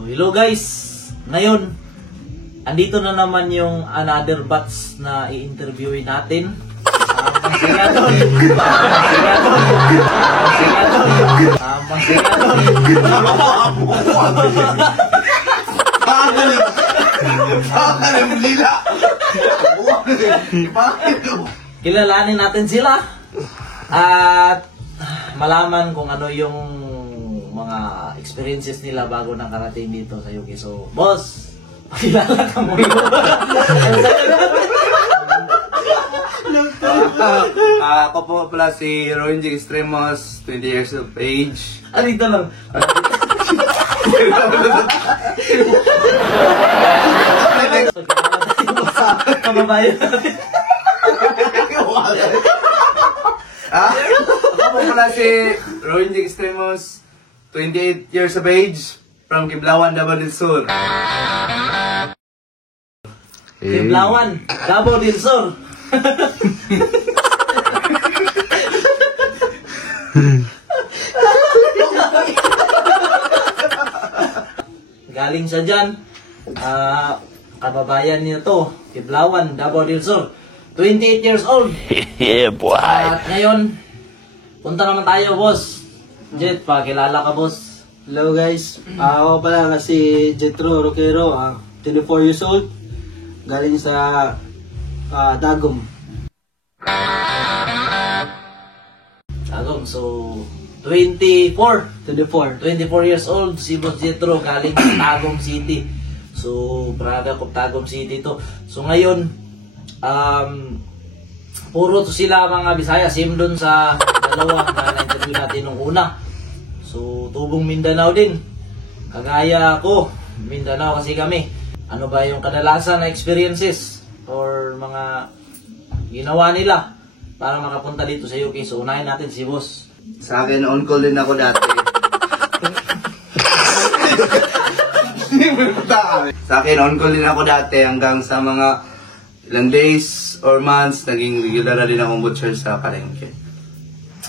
Hello guys! Ngayon, andito na naman yung another batch na i-interviewin natin. Pangsigadon! Kilalanin natin sila at malaman kung ano yung mga experiences nila bago nakarating dito sa UK. So, boss, pakilala ka mo. Ako po pala si Ronjing Extremos, 20 years of age. Dito lang. So, kababayan natin. Ako po pala si Ronjing Extremos, 28 years of age, from Kiblawan, Davao del Sur. Kiblawan, Davao del Sur. Galing siya dyan. Kababayan niyo to. Kiblawan, Davao del Sur. 28 years old. Yeah, boy. At ngayon, punta naman tayo, boss. Jet, pakilala ka, boss. Hello guys, ako pala si Jetro Roquero, 24 years old, galing sa Tagum. Tagum, so 24 years old, si Boss Jetro, galing sa Tagum City. So, product of Tagum City to. So ngayon, puro to sila mga Bisaya, same dun sa dalawa na na-interview natin nung una. So, tubong Mindanao din. Kagaya ako, Mindanao kasi kami. Ano ba yung kadalasan na experiences or mga ginawa nila para makapunta dito sa UK? So, unahin natin si Boss. Sa akin, on call din ako dati. Sa akin, on call din ako dati hanggang sa mga ilang days or months, naging regular na din akong butcher sa palengke.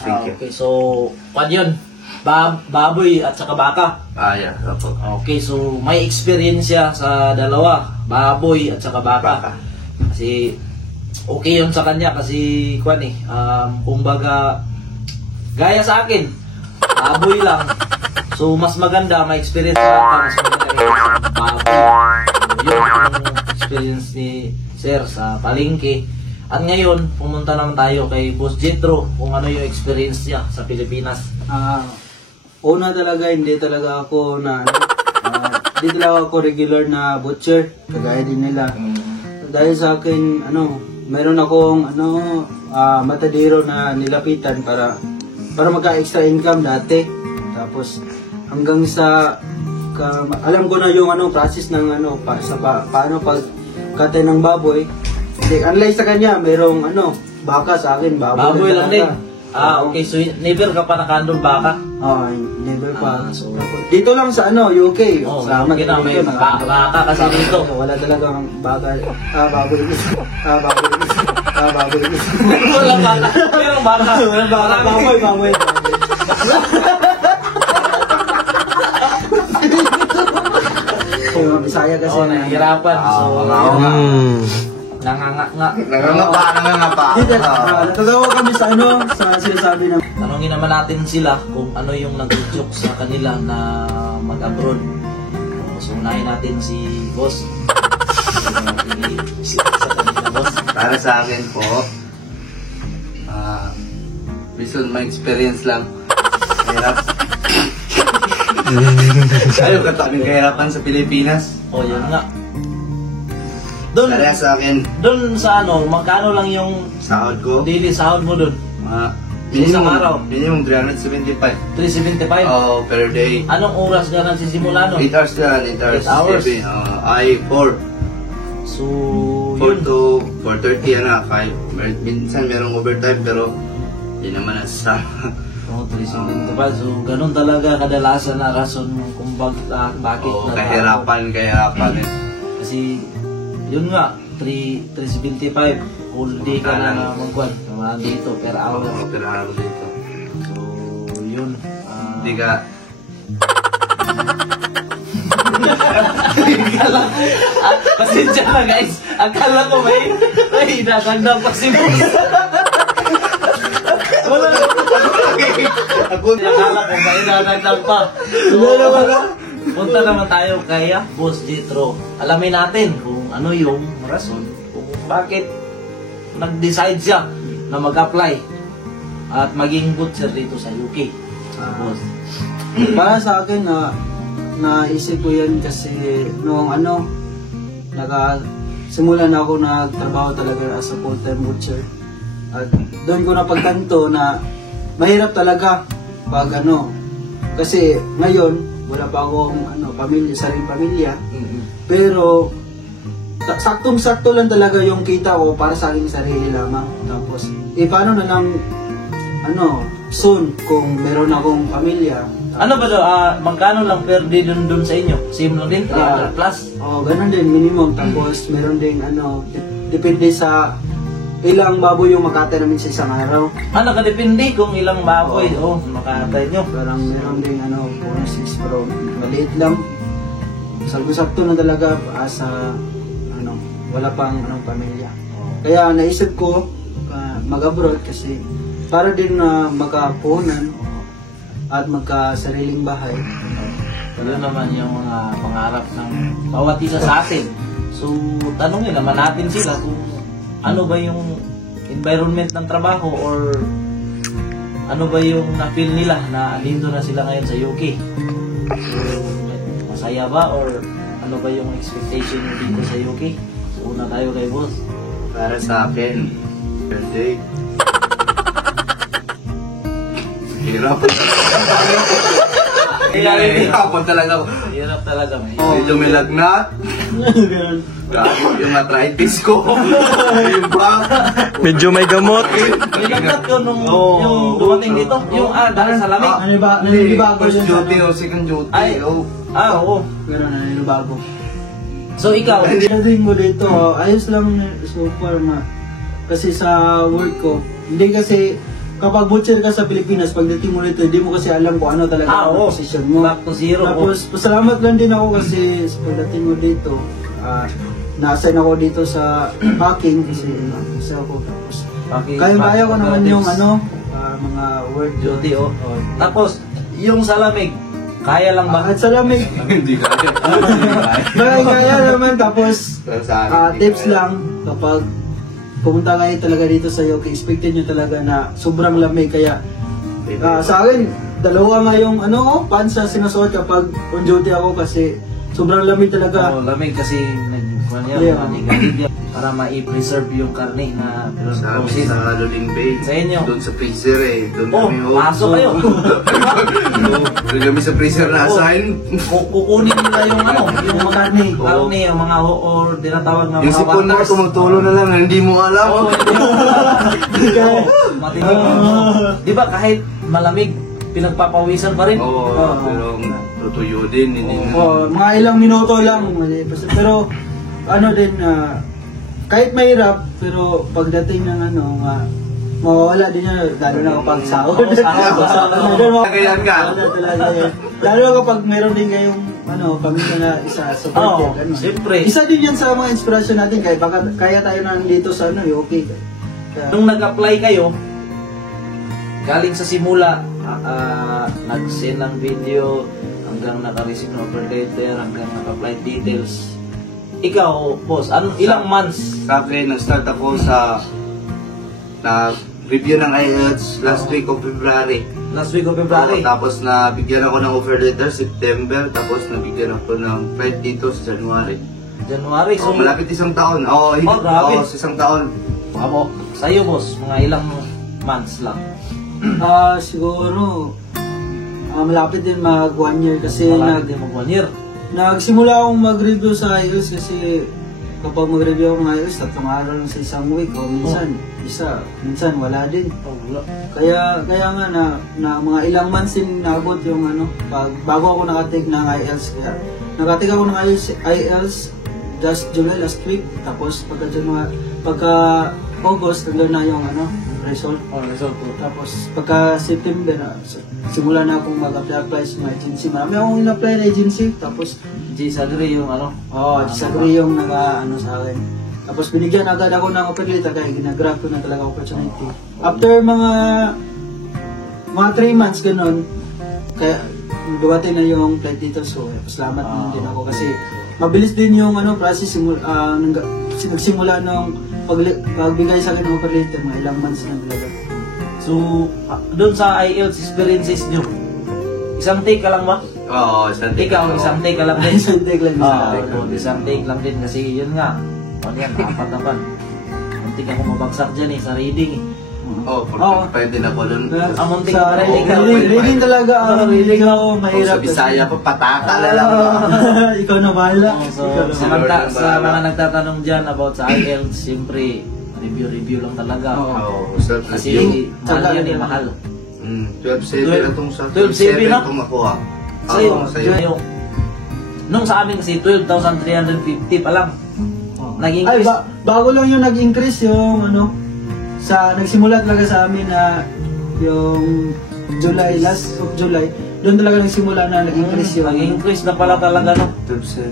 Thank you. Okay, so, pan yun? Baboy at saka baka. Yeah, opo. Okay, so may experience siya sa dalawa, baboy at saka baka. Kasi okay yun sa kanya kasi kumbaga gaya sa akin, baboy lang. So mas maganda may experience sa baka, mas maganda yung baboy. So, yun yung experience ni Sir sa palengke. At ngayon, pumunta naman tayo kay Boss Jetro kung ano yung experience niya sa Pilipinas. Una talaga, hindi talaga ako regular na butcher, kagaya din nila. Dahil sa akin, meron akong matadero na nilapitan para magka-extra income dati. Tapos hanggang sa alam ko na yung process ng paano pagkatay ng baboy. Unlike sa kanya, merong baka, sa akin Baboy lang din. Okay, so never ka pa nakandong baka? Never pa. So, dito lang sa UK. Salamat na may baka kasi dito. Wala talagang baka. Baboy. Walang baka. Walang baka. Baboy. Bisaya kasi nahihirapan. So, nanganganga. Nagagawa kami sa sinasabi na. Tanungin naman natin sila kung ano yung nag-joke sa kanila na mag-abroad. So, unahin natin si Boss. Sa kanila, Boss. Para sa akin po, based on my experience lang, hirap. Ayaw ka taming kahirapan sa Pilipinas. Yun nga. Kaya sa akin, Doon sa magkano lang yung sahod ko, daily sahod mo doon? Isang araw? Minimum 375. 375? Per day. Anong oras ka nagsisimula 8 hours yan, 8 hours. 8 hours? 4. So, 4 to 4:30 minsan merong overtime pero hindi naman nasasama. 375. So, ganun talaga kadalasan na rason kung bakit kahirapan. Kasi, yun nga, 375 whole day ka na magkuhan dito per hour. Per hour dito. So, yun. Hindi ka Akala ko, pasensya na guys. Akala ko may inaganda pa si boss. Wala. Akala ko may inaganda pa. So, punta naman tayo kay Boss Jethro. Alamin natin kung ano yung rason kung bakit nag-decide siya na mag-apply at maging butcher dito sa UK. Boss. Para sa akin naisip ko yan kasi noong simulan ako nagtrabaho talaga as a full-time butcher. At doon ko napagtanto na mahirap talaga pag kasi ngayon wala pa akong sariling pamilya. Pero saktong-sakto lang talaga yung kita ko para sa aking sarili lamang. Tapos paano na lang soon kung meron akong pamilya. Ano ba daw, magkano lang per day dun sa inyo? Same lang din, 300 plus? Ganun din, minimum. Tapos meron din depende sa ilang baboy yung makatay namin sa isang araw. Nakadepende kung ilang baboy makatay nyo. Parang meron din 4-6 pero maliit lang. Sakto na talaga sa wala pang pamilya. Kaya naisip ko mag-abroad kasi para din makapunan at magka-sariling bahay. Yun naman yung mga pangarap ng bawat isa sa atin. So, tanongin naman natin sila kung ano ba yung environment ng trabaho or ano ba yung na-feel nila na dito na sila ngayon sa UK. So, masaya ba or ano ba yung expectation nyo dito sa UK? So, una tayo kay boss. Para sa akin, birthday. Hirap. Hirapan talaga ako. Hirap talaga. Medyo may lagnat. Grabe yung arthritis ko. Yung back. Medyo may gamot. May lagnat ko nung yung dumating dito. Yung dahil sa lamig. Naninibago First yun. duty o second duty. Ay. Oh. Oo. Ganun, naninibago. So, ikaw? Dating mo dito, ayos lang so far na. Kasi sa work ko, hindi kasi kapag butcher ka sa Pilipinas, pagdating mo dito, hindi mo kasi alam kung ano talaga ang position mo. Back to zero. Tapos, pasalamat lang din ako kasi pagdating mo dito, na-assign ako dito sa packing kasi isa ako. Tapos, kaya ko naman yung mga work duty. Tapos, yung sa lamig, kaya lang ba? At sa lamig, Hindi kaya. kaya naman. Tapos, tips lang kapag pumunta kayo talaga dito sa UK, expected nyo talaga na sobrang lamig. Kaya sa akin, dalawa nga yung pants na sinusuot kapag on duty ako kasi sobrang lamig talaga. Lamig kasi para ma-preserve yung karne na Sa amin process. sa Loading Bay. Sa inyo? Doon sa freezer Doon kami pasok kayo. Doon kami sa freezer na assign. Kukunin nila yung yung mga karne, yung mga or tinatawag na Yung mga sipon na workers. tumutulong na lang, hindi mo alam. Matinig. Di ba kahit malamig, pinagpapawisan pa rin? Pero tutuyo din. Hindi Mga ilang minuto lang. Pero din, kahit mahirap, pero pagdating ng mawawala din yan, lalo na kapag sahod. Kailan ka? Lalo na kapag meron din kayong pamilya na isa supported. Siyempre. Isa din yan sa mga inspirasyon natin, kaya tayo nandito sa UK. Nung nag-apply kayo, galing sa simula, nag-send ng video, hanggang naka-receive ng offer letter, hanggang naka-flight details. Ikaw, boss, ilang months? Sa akin, nag-start ako sa review ng IELTS last week of February. Last week of February? Tapos nabigyan ako ng offer letter September, tapos nabigyan ako ng flight dito sa January. January, so Malapit isang taon. grabe. Isang taon. Wow, sa'yo boss, mga ilang months lang? Siguro, malapit din mag 1 year kasi Malapit din mag 1 year. nagsimula akong mag-review sa IELTS kasi kapag mag-review ako ng IELTS, 3 araw lang sa isang week o minsan minsan wala din. Wala. Kaya nga na mga ilang months din naabot yung bago ako nakatake ng IELTS. Kaya nakatake ako ng IELTS just July last week, tapos pagka August nandun na yung result. result po. Tapos pagka September na, simula na akong mag-apply sa mga agency. Marami akong in-apply na agency. Tapos, Disagree yung ano. disagree yung nag-ano sa akin. Tapos binigyan agad ako ng opportunity kaya ginagrab ko na talaga opportunity. After mga 3 months ganun, kaya dumating na yung flight dito. So, salamat din ako kasi mabilis din yung process nagsimula nung pagbigay sa akin ng opportunity, mga ilang months na talaga. So, doon sa IELTS experiences nyo, isang take ka lang ba? Oo, isang take Ikaw, ako. isang take ka lang din. Isang take lang, Isang take lang din kasi yun nga. Ano yan, 4 na pan. Muntik ako mabagsak dyan sa reading eh. Oo, pwede na ko dun. Muntik Sa ka rin, ikaw. reading talaga reading ako Kung mahirap. sa Bisaya pa, patata na lang. Ikaw na bahala. So, Ikaw na sa, bahala. sa mga nagtatanong dyan about sa IELTS, siyempre, review lang talaga. Oo, so, Kasi mahal yan eh, mahal. 12-7 na itong sa 12-7 na? itong makuha. Sa'yo, Oo, sa'yo. nung sa amin kasi 12,350 pa lang. Naging Ay, bago lang yung nag-increase yung nagsimula talaga sa amin na yung July, last of July, doon talaga nagsimula na nag-increase yung nag-increase na pala talaga no. 12-7.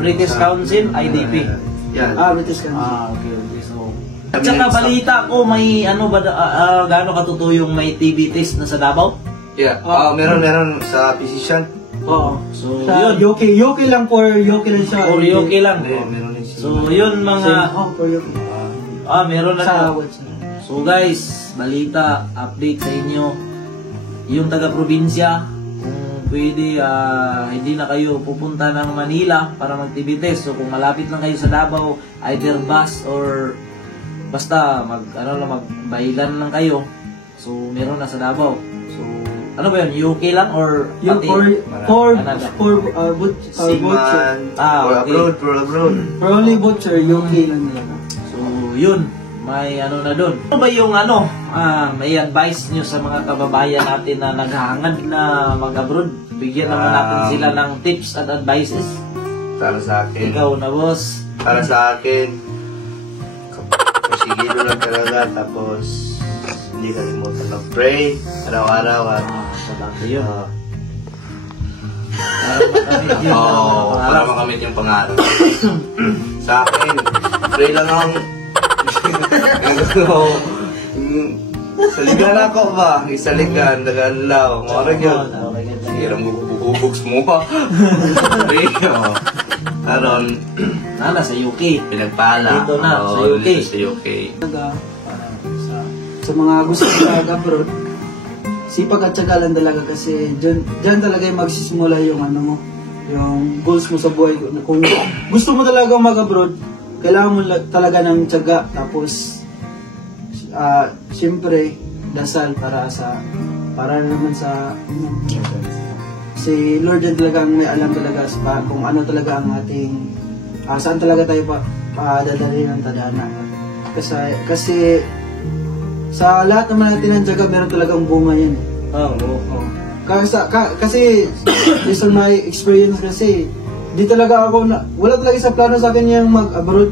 British Council, IDP. Yan. British Council. Okay. So, at saka balita ko may gaano katutuyo yung may TB test na sa Davao? Yeah. Meron sa physician. Oo. So, Sa yun. UK lang siya. Or UK lang. Meron din siya. So, yun mga for UK. meron na Sa siya. website. So guys, balita, update sa inyo. Yung taga-probinsya, kung pwede, hindi na kayo pupunta ng Manila para mag-TB test. So kung malapit lang kayo sa Davao, either bus or basta magbaylan lang kayo. So meron na sa Davao. So ano ba yun? UK lang or Yung pati? Canada. for butcher. Seaman. Okay. For abroad. For only butcher, UK lang talaga. So, yun. May na doon. Ano ba yung may advice nyo sa mga kababayan natin na naghahangad na mag-abroad? Bigyan naman natin sila ng tips at advices. Para sa akin. Ikaw na, boss. Para sa akin, pasigilo lang talaga. Tapos, hindi kalimutan mag-pray. Araw-araw. Sabagay yun. Para makamit yung pangarap. Sa akin, pray lang ang saligan ako ba? Isaligan, nag-anlaw. Marag yun. Hirang bububugs mo pa. Karon, Nana sa UK. pinagpala. Dito na, sa UK. Dito sa UK. Talaga, sa mga gusto mag-abroad, sipag at syaga lang talaga kasi dyan talaga yung magsisimula yung yung goals mo sa buhay. Kung gusto mo talaga mag-abroad, kailangan mo talaga ng tiyaga. Tapos, siyempre, dasal para naman sa si Lord yan talaga ang may alam talaga kung ano talaga ang ating saan talaga tayo dadalhin ng tadhana. Kasi sa lahat naman natin ng tiyaga, meron talagang bunga yan. Kasi based on my experience kasi, di talaga ako wala talaga sa plano sa akin yung mag-abroad.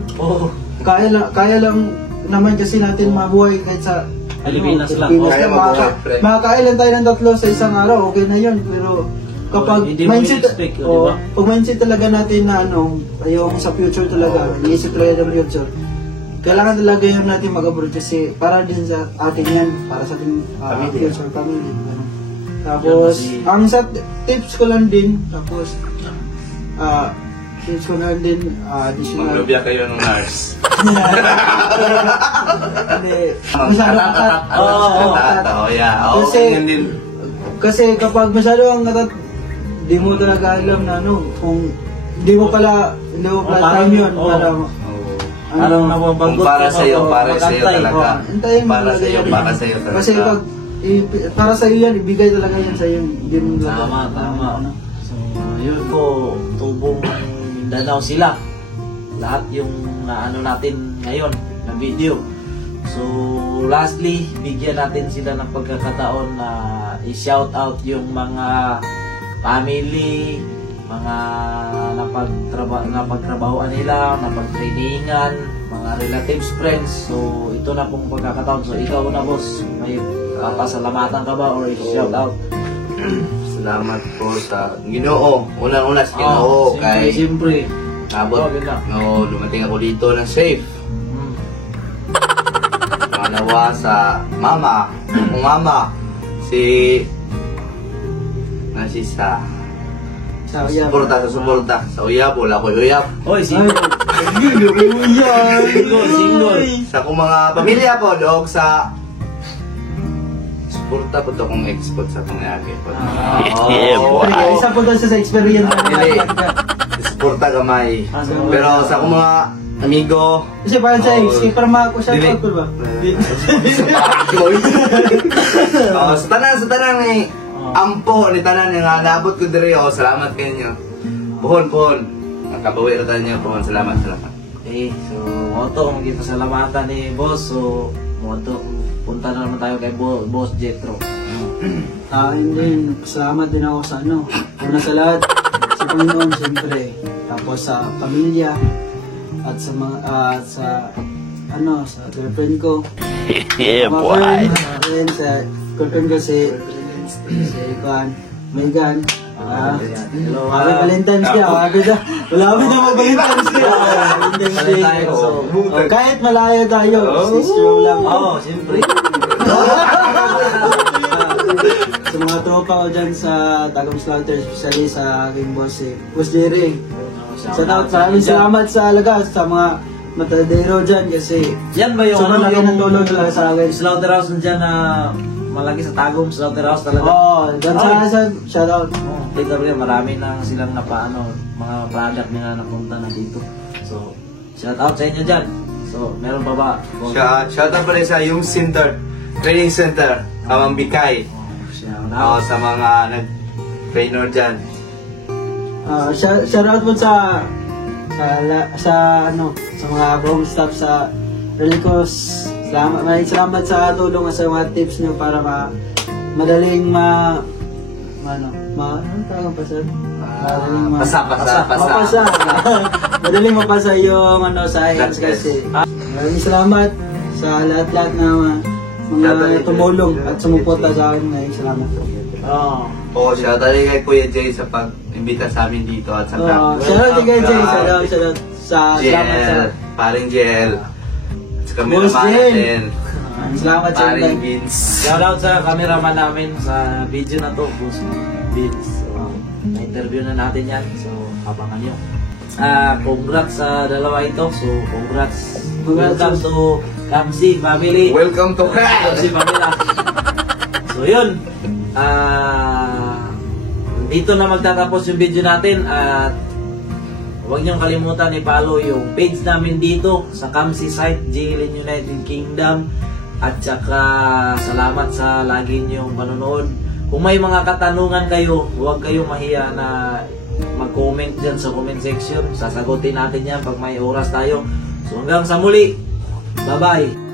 Kaya lang naman kasi natin mabuhay kahit sa Pilipinas lang. Kaya mabuhay, pre. Makakain lang tayo ng 3 sa isang araw, okay na yun. Pero kapag Hindi mo i-expect, di ba? pag mindset talaga natin na yung sa future talaga, iniisip talaga ng future, kailangan talaga yung natin mag-abroad kasi para din sa atin yan, para sa ating future family. Tapos, ang sa tips ko lang din, tips ko lang din, additional. Maglubya kayo ng nurse. Hindi, masyado atat. Kasi kapag masyado ang atat, di mo talaga alam na kung hindi mo pala time yun para Kung para sa'yo talaga. Antayin mo Para talaga sa'yo, yan. para sa'yo talaga. Kasi para sa'yo yan, ibigay talaga yan sa'yo. Hindi mo talaga. Tama. So, yun po, tubong Mindanao sila. Lahat yung natin ngayon na video. So, lastly, bigyan natin sila ng pagkakataon na i-shout out yung mga family, mga napagtrabahoan nila, napagtrainingan, mga mga relatives, friends. So, ito na pong pagkakataon. So, ikaw na, boss. May papasalamatan ka ba or shout out? Salamat po sa Ginoo. Unang-una sa Ginoo. Kay Siyempre. abot. No, dumating ako dito ng safe. Pangalawa sa mama. Kung mama. Si sa suporta sa uyab, wala ko uyab. Oy, single. Single. Sa akong mga pamilya po, dog sa suporta po to kong export sa pangyayari po. Isa po doon sa experience na Dili. Suporta gamay. Pero sa akong mga amigo, kasi parang sa para mako siya Dili. ko ba? sa tanan ni ampo ni tanan nga naabot ko diri salamat kanyo. Puhon. Nakabawi ra tayo niyo puhon. Salamat. Okay, so moto ang pasalamatan ni boss. So moto punta na naman tayo kay boss Jetro. Din, salamat din ako sa ano. Una sa lahat, sa Panginoon siyempre. Tapos sa pamilya at sa mga sa girlfriend ko. Yeah, Mga boy. friend, sa girlfriend ko si Megan. Hello, Happy Valentine's Day. Happy na. Wala kami na mag-Valentine's Day. Valentine's Day. Valentine's, so, Kahit malayo tayo, sister lang. Oo, siyempre. Sa mga tropa ko dyan sa Tagum Slaughter, especially sa aking boss, Boss Jerry. Maraming salamat sa alaga sa mga matadero dyan kasi Yan ba yung sobrang laki ng tulong talaga sa akin. slaughterhouse nandiyan na malaki sa Tagum slaughterhouse talaga? Oo, dyan sa shoutout. Kita ba yan, marami na silang napaano, mga product nila napunta na dito. So, shout out sa inyo dyan. So, meron pa ba? Shout out pala sa yung training center, Amang Bikay. Sa mga nag-trainer dyan. Shoutout po sa mga buong staff sa Relicos. Salamat sa tulong sa mga tips niyo para madaling mapasa. Madaling mapasa yung science kasi. Maraming salamat sa lahat-lahat na mga tumulong at sumuporta sa akin. Maraming salamat. Shout out kay Kuya Jay sa pag-imbita sa amin dito at sa Shoutout kay Jay. Shoutout sa salamat sa paring Jel. Sa Boss cameraman Jel. natin. Salamat sa Paring inyo. Vince. Shout out sa cameraman namin sa video na to, Boss Vince. So, na-interview na natin yan. So, abangan nyo. Congrats sa dalawa ito. So, congrats. Welcome to Kamsi family. Welcome to Kamsi family. So, yun. Dito na magtatapos yung video natin at huwag niyong kalimutan i-follow yung page namin dito sa Kamsi site, JLN United Kingdom. At saka salamat sa lagi niyong panonood. Kung may mga katanungan kayo, huwag kayong mahiya na mag-comment dyan sa comment section. Sasagutin natin yan pag may oras tayo. So hanggang sa muli, bye-bye!